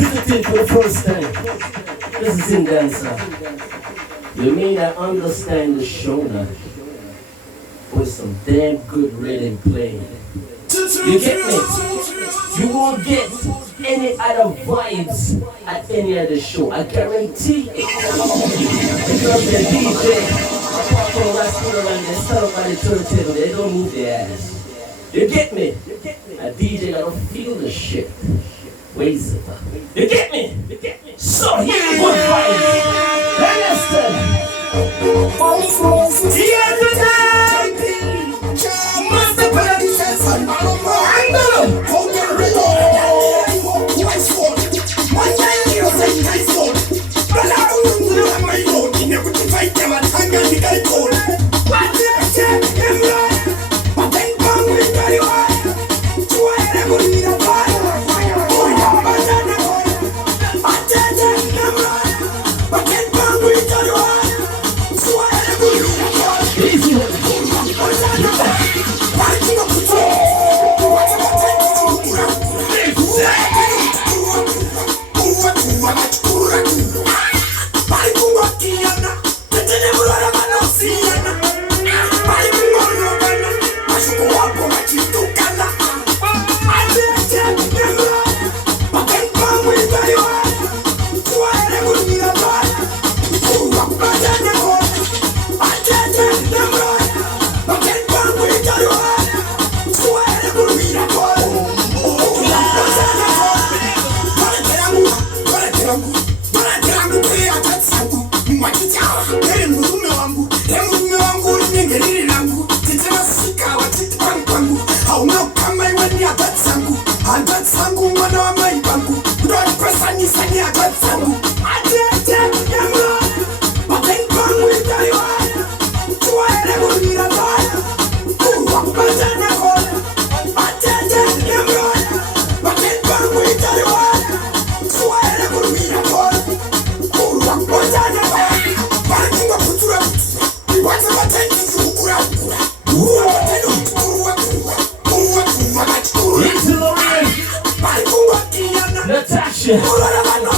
visiting for the first time, this is in dancer. You may not understand the show now, with some damn good rhythm playing. You get me? You won't get any other vibes at any other show. I guarantee it. Because the DJ, apart from Rascal and they stand up at the turntable, they don't move their ass. You get me? A DJ gotta feel the shit. Ways it. You get me? So here good vibes. Understand? Yeah, good time. Master Productions. Natasha.